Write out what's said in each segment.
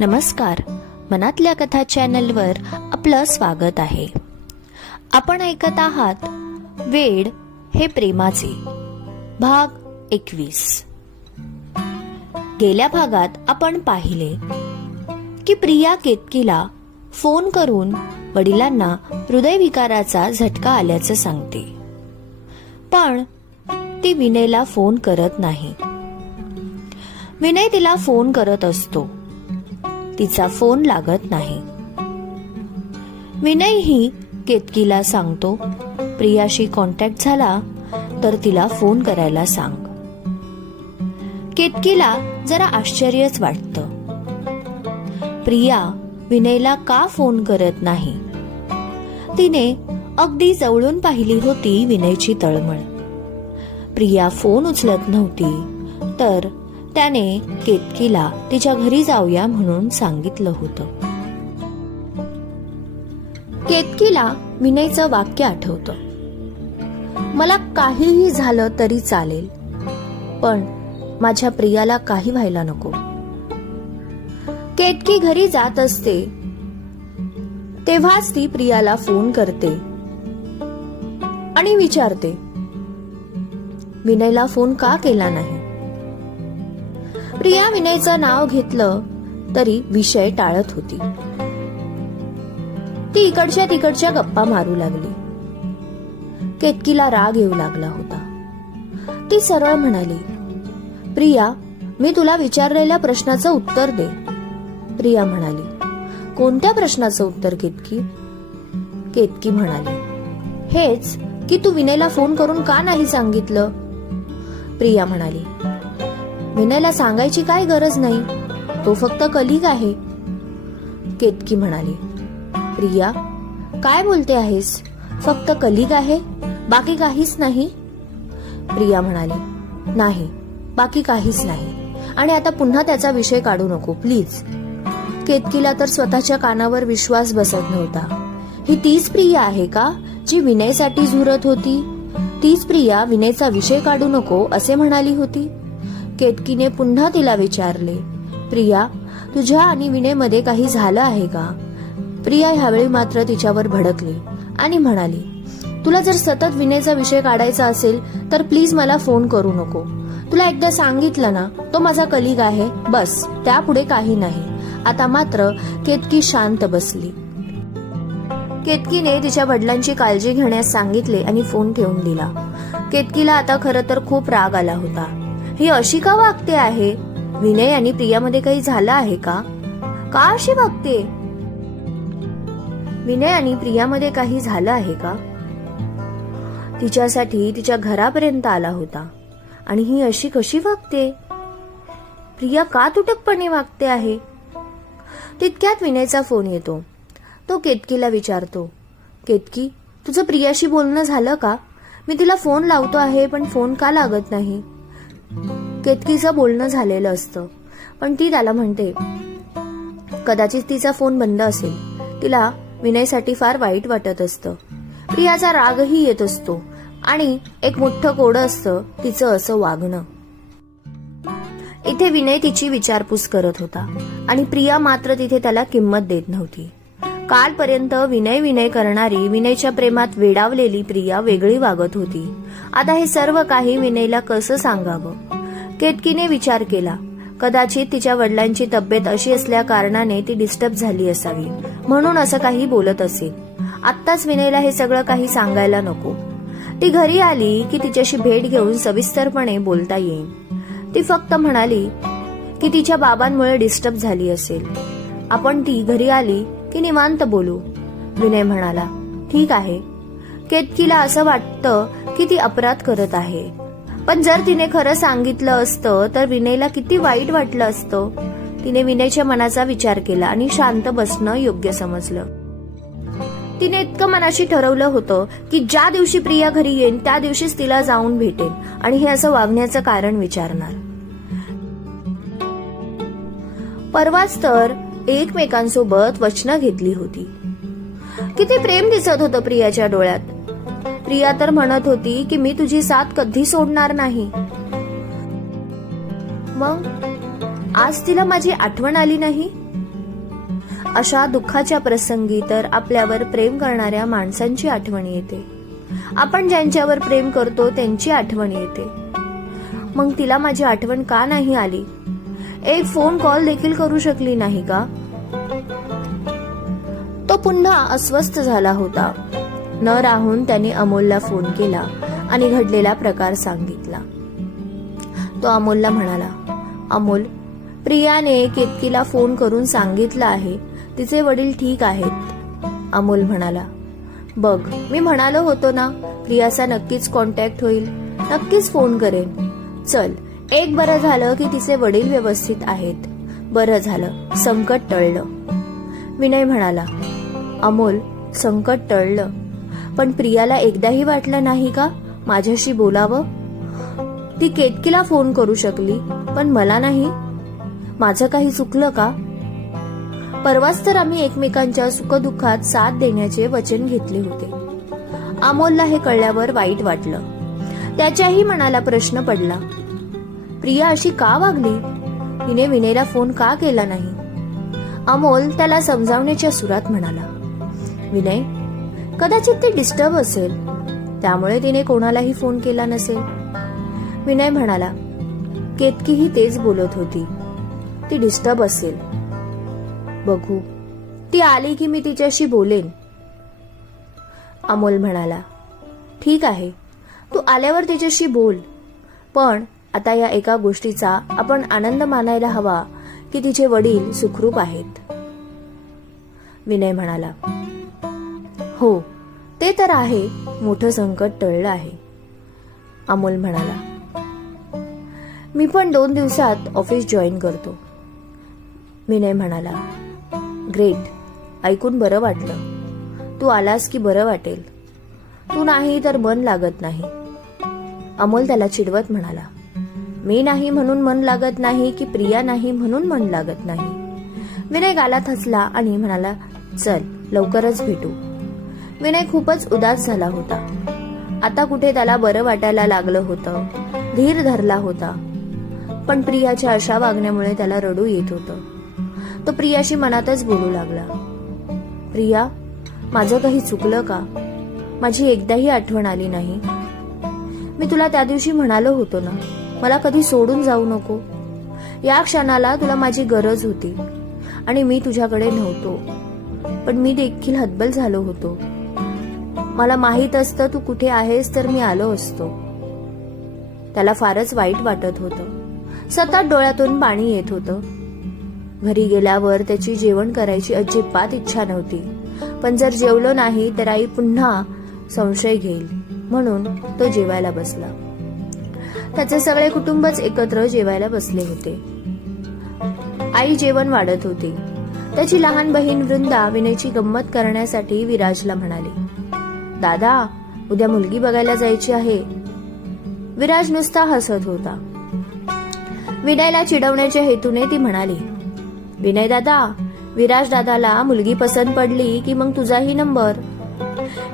नमस्कार. मनातल्या कथा चॅनलवर आपलं स्वागत आहे. आपण ऐकत आहात वेड हे प्रेमाचे भाग एकवीस. गेल्या भागात आपण पाहिले की प्रिया केतकीला फोन करून वडिलांना हृदयविकाराचा झटका आल्याचं सांगते. पण ती विनयला फोन करत नाही. विनय तिला फोन करत असतो. तिचा फोन लागत नाही. विनयही केतकीला सांगतो प्रियाशी कॉन्टॅक्ट झाला तर तिला फोन करायला सांग. केतकीला जरा आश्चर्यच वाटतं. प्रिया विनयला का फोन करत नाही? तिने अगदी जवळून पाहिली होती विनयची तळमळ. प्रिया फोन उचलत नव्हती तर त्याने केतकीला तिच्या घरी जाऊया म्हणून सांगितलं होतं. केतकीला विनयचं वाक्य आठवतं. मला काहीही झालं तरी चालेल पण माझ्या प्रियाला काही व्हायला नको. केतकी घरी जात असते तेव्हाच ती प्रियाला फोन करते आणि विचारते विनयला फोन का केला नाही? प्रिया विनयचं नाव घेतलं तरी विषय टाळत होती. ती इकडच्या तिकडच्या गप्पा मारू लागली. केतकीला राग येऊ लागला होता. ती सरळ म्हणाली प्रिया मी तुला विचारलेल्या प्रश्नाचं उत्तर दे. प्रिया म्हणाली कोणत्या प्रश्नाचं उत्तर केतकी? केतकी म्हणाली हेच की तू विनयला फोन करून का नाही सांगितलं? प्रिया म्हणाली विनयला सांगायची काय गरज नाही. तो फक्त कलिग आहे. केतकी म्हणाली प्रिया काय बोलते आहेस? फक्त कलिग आहे बाकी काहीच नाही? प्रिया म्हणाली नाही बाकी काहीच नाही. आणि आता पुन्हा त्याचा विषय काढू नको प्लीज. केतकीला तर स्वतःच्या कानावर विश्वास बसत नव्हता. ही तीच प्रिया आहे का जी विनयसाठी झुरत होती? तीच प्रिया विनयचा विषय काढू नको असे म्हणाली होती. केतकीने पुन्हा तिला विचारले प्रिया तुझ्या आणि विनयमध्ये काही झालं आहे का? प्रिया ह्यावेळी मात्र तिच्यावर भडकली आणि म्हणाली तुला जर सतत विनयचा विषय काढायचा असेल तर प्लीज मला फोन करू नको. तुला एकदा सांगितलं ना तो माझा कलिग आहे बस त्यापुढे काही नाही. आता मात्र केतकी शांत बसली. केतकीने तिच्या वडिलांची काळजी घेण्यास सांगितले आणि फोन ठेवून दिला. केतकीला आता खरं तर खूप राग आला होता. ही अशी का वागते आहे? विनय आणि प्रियामध्ये काही झालं आहे का? का अशी वागते? विनय आणि प्रियामध्ये काही झालं आहे का? तिच्यासाठी तिच्या घरापर्यंत आला होता. आणि ही अशी कशी वागते? प्रिया का तुटकपणे वागते आहे? तितक्यात विनयचा फोन येतो. तो केतकीला विचारतो. केतकी तुझं प्रियाशी बोलणं झालं का? मी तिला फोन लावतो आहे पण फोन का लागत नाही? केतकीचं बोलणं झालेलं असतं. पण ती त्याला म्हणते कदाचित तिचा फोन बंद असेल. तिला विनयसाठी फार वाईट वाटत असतं. प्रियाचा रागही येत असतो आणि एक मोठं कोडं असतं तिचं असं वागणं. इथे विनय तिची विचारपूस करत होता आणि प्रिया मात्र तिथे त्याला किंमत देत नव्हती. कालपर्यंत विनय विनय करणारी विनयच्या प्रेमात वेडावलेली प्रिया वेगळी वागत होती. आता हे सर्व काही विनयला कसं सांगावं? केतकीने विचार केला. कदाचित तिच्या वडिलांची तब्येत अशी असल्या कारणाने ती डिस्टर्ब झाली असावी म्हणून असं काही बोलत असेल. आत्ताच विनयला हे सगळं काही सांगायला नको. ती घरी आली की तिच्याशी भेट घेऊन सविस्तरपणे बोलता येईल. ती फक्त म्हणाली की तिच्या बाबांमुळे डिस्टर्ब झाली असेल. आपण ती घरी आली की निवांत बोलू. विनय म्हणाला ठीक आहे. केतकीला असं वाटतं की ती अपराध करत आहे. पण जर तिने खरं सांगितलं असतं तर विनयला किती वाईट वाटलं असतं. तिने विनयच्या मनाचा विचार केला आणि शांत बसणं योग्य समजलं. तिने इतकं मनाशी ठरवलं होतं की ज्या दिवशी प्रिया घरी येईन त्या दिवशीच तिला जाऊन भेटेन आणि हे असं वागण्याचं कारण विचारणार. परवाच तर एकमेकांसोबत वचनं घेतली होती. किती प्रेम दिसत होतं प्रियाच्या डोळ्यात. प्रिया तर म्हणत होती की मी तुझी साथ कधी सोडणार नाही. मग आज तिला माझी आठवण आली नाही? अशा दुःखाच्या प्रसंगी तर आपल्यावर प्रेम करणाऱ्या माणसांची आठवण येते. आपण ज्यांच्यावर प्रेम करतो त्यांची आठवण येते. मग तिला माझी आठवण का नाही आली? एक फोन कॉल देखील करू शकली नाही का? तो पुन्हा अस्वस्थ झाला होता. न राहून त्याने अमोलला फोन केला आणि घडलेला प्रकार सांगितला. तो अमोलला म्हणाला अमोल प्रियाने केतकीला फोन करून सांगितलं आहे. तिचे वडील ठीक आहेत. अमोल म्हणाला बघ मी म्हणालो होतो ना प्रियाचा नक्कीच कॉन्टॅक्ट होईल. नक्कीच फोन करेन. चल एक बरं झालं की तिचे वडील व्यवस्थित आहेत. बरं झालं संकट टळलं. विनय म्हणाला अमोल संकट टळलं. पण प्रियाला एकदाही वाटलं नाही का माझ्याशी बोलावं? ती केतकीला फोन करू शकली पण मला नाही. माझं काही चुकलं का? परवाच तर आम्ही एकमेकांच्या सुखदुःखात साथ देण्याचे वचन घेतले होते. अमोलला हे कळल्यावर वाईट वाटलं. त्याच्याही मनाला प्रश्न पडला. प्रिया अशी का वागली? तिने विनेला फोन का केला नाही? अमोल त्याला समजावण्याच्या सुरात म्हणाला विनय कदाचित ती डिस्टर्ब असेल. त्यामुळे तिने कोणालाही फोन केला नसेल. विनय म्हणाला केतकीही तेच बोलत होती. ती डिस्टर्ब असेल. बघू. ती आली की मी तिच्याशी बोलेन. अमोल म्हणाला ठीक आहे. तू आल्यावर तिच्याशी बोल. पण आता या एका गोष्टीचा आपण आनंद मानायला हवा की तिचे वडील सुखरूप आहेत. विनय म्हणाला हो ते तर आहे मोठं संकट टळलं आहे. अमोल म्हणाला मी पण दोन दिवसात ऑफिस जॉईन करतो. विनय म्हणाला ग्रेट ऐकून बरं वाटलं. तू आलास की बरं वाटेल. तू नाही तर मन लागत नाही. अमोल त्याला चिडवत म्हणाला मी नाही म्हणून मन लागत नाही की प्रिया नाही म्हणून मन लागत नाही. विनय गालात हसला आणि म्हणाला चल लवकरच भेटू. विनय खूपच उदास झाला होता. आता कुठे त्याला बरं वाटायला लागलं होतं. धीर धरला होता. पण प्रियाच्या अशा वागण्यामुळे त्याला रडू येत होतं. तो प्रियाशी मनातच बोलू लागला. प्रिया माझं काही चुकलं का? माझी एकदाही आठवण आली नाही. मी तुला त्या दिवशी म्हणालो होतो ना मला कधी सोडून जाऊ नको. या क्षणाला तुला माझी गरज होती आणि मी तुझ्याकडे नव्हतो. पण मी देखील हतबल झालो होतो. मला माहीत असतं तू कुठे आहेस तर मी आलो असतो. त्याला फारच वाईट वाटत होतं. सतत डोळ्यातून पाणी येत होतं. घरी गेल्यावर त्याची जेवण करायची अजिबात इच्छा नव्हती. पण जर जेवलो नाही तर आई पुन्हा संशय घेईल. म्हणून तो जेवायला बसला. त्याचे सगळे कुटुंबच एकत्र जेवायला बसले होते. आई जेवण वाढत होती. त्याची लहान बहीण वृंदा विनयची गंमत करण्यासाठी विराजला म्हणाली दादा उद्या मुलगी बघायला जायची आहे. विराज नुसता हसत होता. विनयला चिडवण्याच्या हेतूने ती म्हणाली विनय दादा विराज दादाला मुलगी पसंत पडली की मग तुझाही नंबर.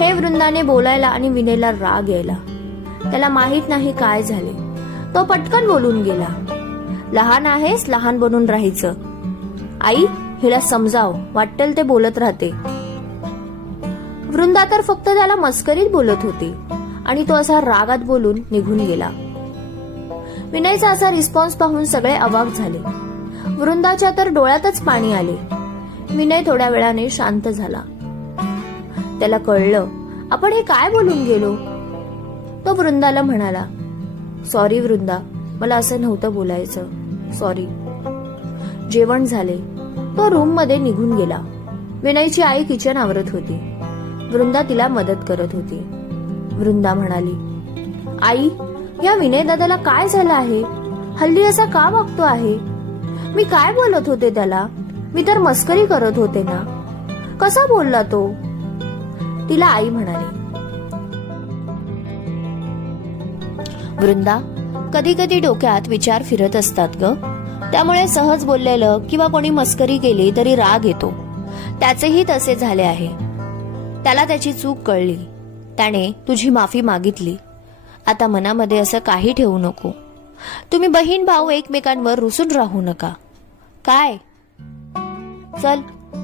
हे वृंदाने बोलायला आणि विनयला राग यायला. त्याला माहीत नाही काय झाले. तो पटकन बोलून गेला. लहान आहेस लहान बनून राहायचं. आई हिला समजाव वाटेल ते बोलत राहते. वृंदा तर फक्त त्याला मस्करीत बोलत होती आणि तो असा रागात बोलून निघून गेला. विनयचा असा रिस्पॉन्स पाहून सगळे अवाक झाले. वृंदाच्या तर डोळ्यातच पाणी आले. विनय थोड्या वेळाने शांत झाला. त्याला कळलं आपण हे काय बोलून गेलो? तो वृंदाला म्हणाला सॉरी वृंदा मला असं नव्हतं बोलायचं. सॉरी जेवण झाले. तो रूममध्ये निघून गेला. विनयची आई किचन आवरत होती. वृंदा तिला मदत करत होती. वृंदा म्हणाली आई या विनय दादाला काय झालं आहे? हल्ली असा का वागतो आहे? मी काय बोलत होते त्याला? मी तर मस्करी करत होते ना. कसा बोलला तो? तिला आई म्हणाली वृंदा कधी कधी डोक्यात विचार फिरत असतात ग. त्यामुळे सहज बोललेलं किंवा कोणी मस्करी केली तरी राग येतो. त्याचेही तसे झाले आहे. त्याला त्याची चूक कळली. त्याने तुझी माफी मागितली. आता मनामध्ये असं काही ठेवू नको. तुम्ही बहीण भाऊ एकमेकांवर रुसून राहू नका. काय? चल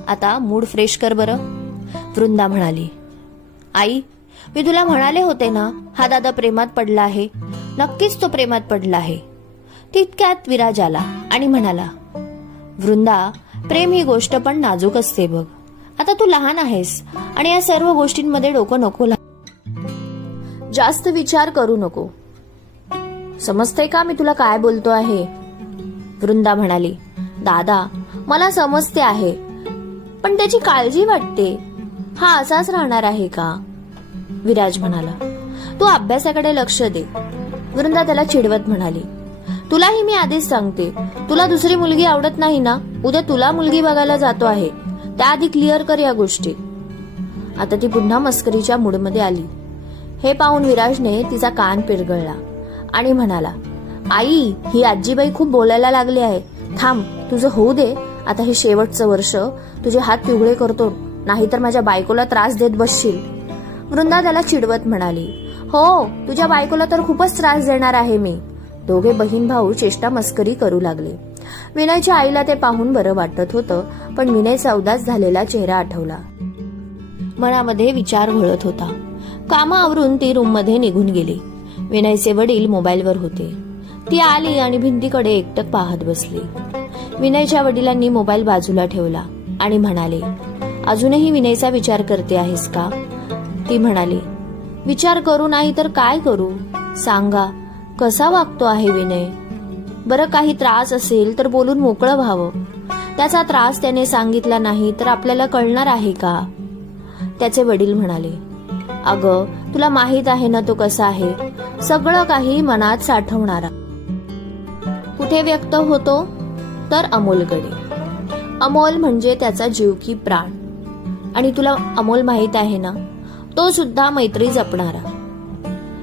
आता मूड फ्रेश कर बरं. वृंदा म्हणाली. आई मी तुला म्हणाले होते ना हा दादा प्रेमात पडला आहे. नक्कीच तो प्रेमात पडला आहे. तितक्यात विराज आला आणि म्हणाला वृंदा प्रेम ही गोष्ट पण नाजूक असते बघ. आता तू लहान आहेस आणि या सर्व गोष्टींमध्ये डोकं नको जास्त विचार करू नको. समजते का मी तुला काय बोलतो आहे? वृंदा म्हणाली दादा मला समजते आहे पण त्याची काळजी वाटते. हा असाच राहणार आहे का? विराज म्हणाला तू अभ्यासाकडे लक्ष दे. वृंदा त्याला चिडवत म्हणाली तुलाही मी आधीच सांगते. तुला दुसरी मुलगी आवडत नाही ना? उद्या तुला मुलगी बघायला जातो आहे. त्याआधी क्लिअर कर या गोष्टी. आता ती पुन्हा मस्करीच्या मूडमध्ये आली. हे पाहून विराजने तिचा कान पिरगळला आणि म्हणाला आई ही आजीबाई खूप बोलायला लागली आहे. थांब तुझं होऊ दे. आता हे शेवटचं वर्ष. तुझे हात पिवळे करतो. नाहीतर माझ्या बायकोला त्रास देत बसशील. वृंदा त्याला चिडवत म्हणाली हो तुझ्या बायकोला तर खूपच त्रास देणार आहे मी. दोघे बहीण भाऊ चेष्टा मस्करी करू लागले. विनयच्या आईला ते पाहून बरं वाटत होतं पण विनयचा उदास झालेला चेहरा आठवला. मनामध्ये विचार घोळत होता. कामं आवरून ती रूममध्ये निघून गेली. विनयचे वडील मोबाईलवर होते. ती आली आणि भिंतीकडे एकटक पाहत बसली. विनयच्या वडिलांनी मोबाईल बाजूला ठेवला आणि म्हणाले अजूनही विनयचा विचार करते आहेस का? ती म्हणाली विचार करू नाही तर काय करू? सांगा कसा वागतो आहे विनय? बरं काही त्रास असेल तर बोलून मोकळं व्हावं. त्याचा त्रास त्याने सांगितला नाही तर आपल्याला कळणार आहे का? त्याचे वडील म्हणाले अगं तुला माहीत आहे ना तो कसा आहे? सगळं काही मनात साठवणारा. कुठे व्यक्त होतो? तर अमोलकडे. अमोल म्हणजे त्याचा जीव की प्राण. आणि तुला अमोल माहीत आहे ना? तो सुद्धा मैत्री जपणारा.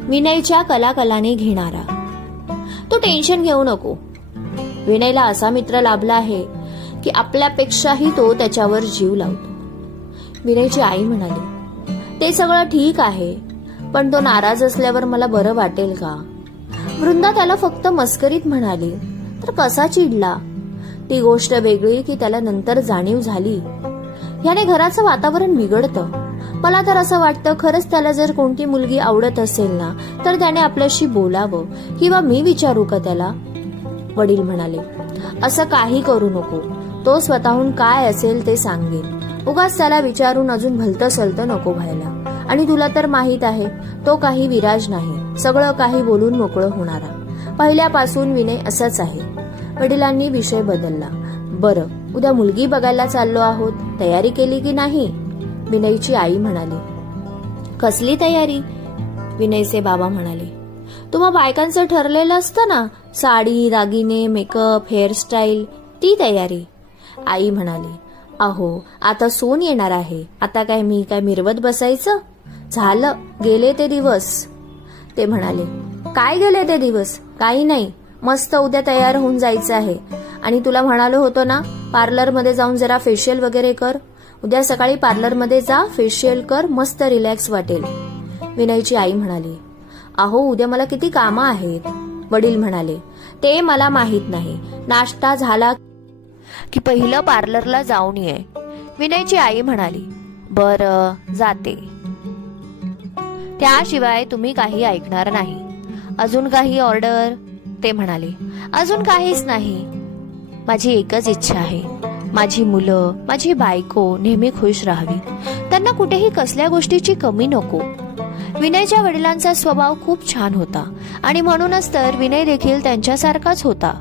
विनयच्या कलाकलाने घेणारा. तो टेन्शन घेऊ नको. विनयला असा मित्र लाभला आहे की आपल्यापेक्षाही तो त्याच्यावर जीव लावतो. विनयची आई म्हणाली ते सगळं ठीक आहे पण तो नाराज असल्यावर मला बरं वाटेल का? वृंदा त्याला फक्त मस्करीत म्हणाली तर कसा चिडला? ती गोष्ट वेगळी की त्याला नंतर जाणीव झाली. याने घराचं वातावरण बिघडतं. मला तर असं वाटतं खरंच त्याला जर कोणती मुलगी आवडत असेल ना तर त्याने आपल्याशी बोलावं. किंवा मी विचारू का त्याला? वडील म्हणाले असं काही करू नको. तो स्वतःहून काय असेल ते सांगेल. उगाच त्याला विचारून अजून भलतं सलतं नको व्हायला. आणि तुला तर माहीत आहे तो काही विराज नाही. सगळं काही बोलून मोकळं होणारा. पहिल्यापासून विनय असाच आहे. वडिलांनी विषय बदलला. बरं उद्या मुलगी बघायला चाललो आहोत. तयारी केली की नाही? विनयची आई म्हणाली कसली तयारी? विनयचे बाबा म्हणाले तुम्हा बायकांचं ठरलेलं असतं ना साडी दागिने मेकअप हेअरस्टाईल ती तयारी. आई म्हणाली अहो आता सोन येणार आहे. आता काय मी काय मिरवत बसायचं? झालं गेले ते दिवस. ते म्हणाले काय गेले ते दिवस? काही नाही. मस्त उद्या तयार होऊन जायचं आहे. आणि तुला म्हणालो होतो ना पार्लरमध्ये जाऊन जरा फेशियल वगैरे कर. उद्या सकाळी पार्लरमध्ये जा फेशियल कर मस्त रिलॅक्स वाटेल. विनयची आई म्हणाली अहो उद्या मला किती कामं आहेत. वडील म्हणाले ते मला माहीत नाही. नाश्ता झाला की पहिलं पार्लरला जाऊन ये. विनयची आई म्हणाली बर जाते. त्याशिवाय तुम्ही काही ऐकणार नाही. अजून काही ऑर्डर? ते म्हणाले अजून काहीच नाही. माझी एकच इच्छा आहे. माझी मुलं माझी बायको नेहमी खुश राहावी. त्यांना कुठेही कसल्या गोष्टीची कमी नको. विनयच्या वडिलांचा स्वभाव खूप छान होता आणि म्हणूनच तर विनय देखील त्यांच्यासारखाच होता.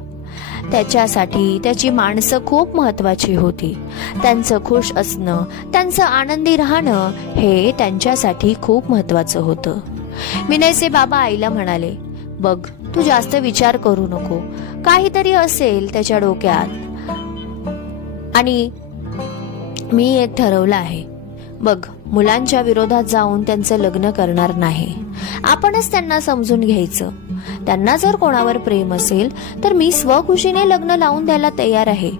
त्याच्यासाठी त्याची माणसं खूप महत्वाची होती. त्यांचं खुश असणं त्यांचं आनंदी राहणं हे त्यांच्यासाठी खूप महत्वाचं होतं. विनयचे बाबा आईला म्हणाले बघ तू जास्त विचार करू नको. काहीतरी असेल त्याच्या डोक्यात. आणि मी एक ठरवलं आहे. बघ मुलांच्या विरोधात जाऊन त्यांचं लग्न करणार नाही. आपणच त्यांना समजून घ्यायचं. त्यांना जर कोणावर प्रेम असेल तर मी स्वखुशीने लग्न लावून द्यायला तयार आहे.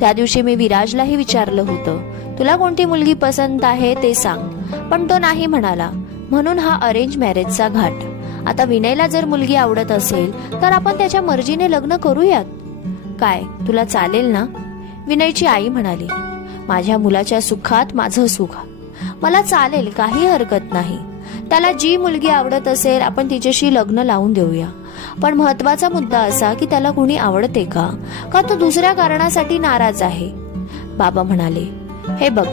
त्या दिवशी मी विराजलाही विचारलं होतं. तुला कोणती मुलगी पसंत आहे ते सांग. पण तो नाही म्हणाला. म्हणून हा अरेंज मॅरेजचा घाट. आता विनयला जर मुलगी आवडत असेल तर आपण त्याच्या मर्जीने लग्न करूयात. काय तुला चालेल ना? विनयची आई म्हणाली माझ्या मुलाच्या सुखात माझं सुख. मला चालेल काही हरकत नाही. त्याला जी मुलगी आवडत असेल आपण तिच्याशी लग्न लावून देऊया. पण महत्त्वाचा मुद्दा असा की त्याला कुणी आवडते का? का तो दुसऱ्या कारणासाठी नाराज आहे? बाबा म्हणाले हे बघ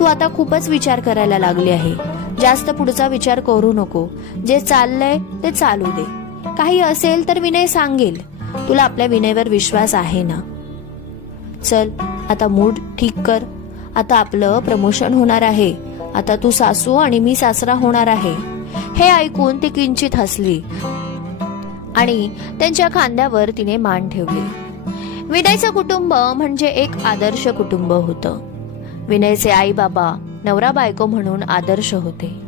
तू आता खूपच विचार करायला लागली आहे. जास्त पुढचा विचार करू नको. जे चाललंय ते चालू दे. काही असेल तर विनय सांगेल. तुला आपल्या विनयवर विश्वास आहे ना? चल आता मूड ठीक कर. आता आपलं प्रमोशन होणार आहे. आता तू सासू आणि मी सासरा होणार आहे. हे ऐकून ती किंचित हसली आणि त्यांच्या खांद्यावर तिने मान ठेवली. विनयचं कुटुंब म्हणजे एक आदर्श कुटुंब होतं. विनयचे आई बाबा नवरा बायको म्हणून आदर्श होते.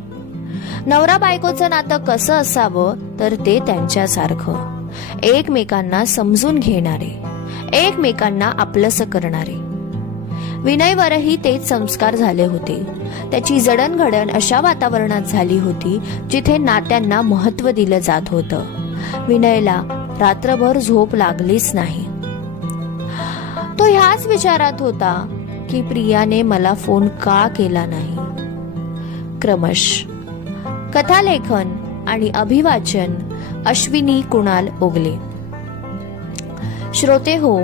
नवरा बायकोचं नातं कसं असावं तर ते त्यांच्यासारखं. एकमेकांना समजून घेणारे. एकमेकांना आपलंस करणारे. विनयवरही तेच संस्कार झाले होते. त्याची जडणघडण अशा वातावरणात झाली होती जिथे नात्यांना महत्त्व दिलं जात होतं. विनयला रात्रभर झोप लागलीच नाही. तो ह्याच विचारात होता की प्रियाने मला फोन का केला नाही? क्रमश. कथालेखन आणि अभिवाचन अश्विनी कुणाल ओगले. श्रोते हो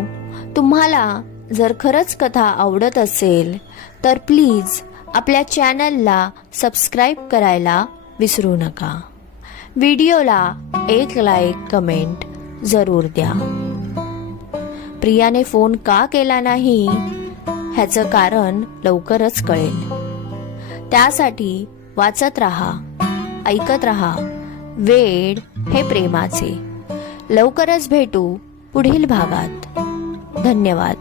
तुम्हाला जर खरंच कथा आवडत असेल तर प्लीज आपल्या चॅनलला सबस्क्राईब करायला विसरू नका. व्हिडिओला एक लाईक कमेंट जरूर द्या. प्रियाने फोन का केला नाही ह्याचं कारण लवकरच कळेल. त्यासाठी वाचत राहा ऐकत रहा. वेळ हे प्रेमाचे. लवकरच भेटू. पुढील भागात. धन्यवाद.